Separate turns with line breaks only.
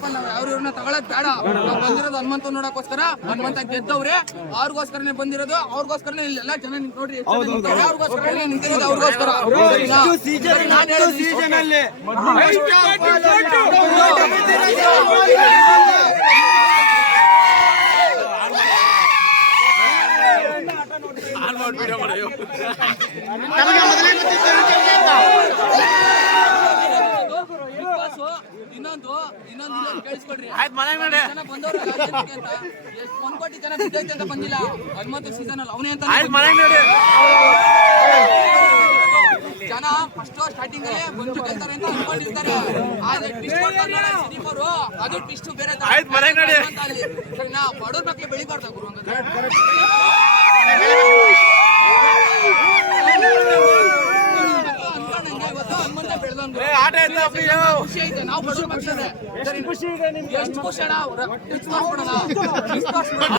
Example ನಾವು ಅವ್ರ ಇವ್ರನ್ನ ತಗೊಳಕ್ ಬೇಡ. ನಾವು ಬಂದಿರೋದು ಹನುಮಂತ ನೋಡಕ್ಕೋಸ್ಕರ ಹನುಮಂತ ಗೆದ್ದವ್ರೆ. ಅವ್ರಿಗೋಸ್ಕರನೇ ಬಂದಿರೋದು ಅವ್ರಿಗೋಸ್ಕರನೇ ಇಲ್ಲೆಲ್ಲ ಜನ ನಿಂತ್ ನೋಡ್ರಿ ಎಷ್ಟ್ ಜನ ನಿಂತವ್ರೆ, ಅವ್ರಿಗೋಸ್ಕರನೇ ನಿಂತಿರೋದು ಅವ್ರಿಗೋಸ್ಕರ. ನಾನ್ ಹೇಳೋದು ಇಷ್ಟು. Boss ಇನ್ನೊಂದು ಇನ್ನೊಂದು ಇನ್ನೊಂದು ಕೇಳಿಸ್ಕೊಡ್ರಿ. ಜನ ಬಂದವರು ರಾಜ್ಯಕ್ಕೆ ಅಂತ. ಎಷ್ಟು ಒಂದ್ ಕೋಟಿ ಜನ ಬಿದ್ದೈತೆ ಅಂತ ಬಂದಿಲ್ಲ. ಹನುಮಂತ ಸೀಸನ್ ಅಲ್ಲಿ ಅವನೇ ಅಂತ ಜನ ಫಸ್ಟ್ ಸ್ಟಾರ್ಟಿಂಗ್ ಅಲ್ಲಿ ಬಂದು ಗೆಲ್ತಾರೆ ಅಂತ ಅನ್ಕೊಂಡಿರ್ತಾರೆ. ಆದ್ರೆ ಟ್ವಿಸ್ಟ್ ಕೊಡ್ತಾರೆ ಸಿನಿಮಾರು ಅದು ಟ್ವಿಸ್ಟ್ ಬೇರೆ ಅಲ್ಲಿ. ಸರಿನಾ? ಬಡವ್ರ ಮಕ್ಳು ಬೆಳಿಬಾರ್ದ ಗುರು ಹಂಗಂದ್ರೆ. ಬೆಳ್ದವ್ನು. ಖುಷಿ ಐತೆ ನಾವು ಎಷ್ಟು ಖುಷಿ ಅಣ್ಣ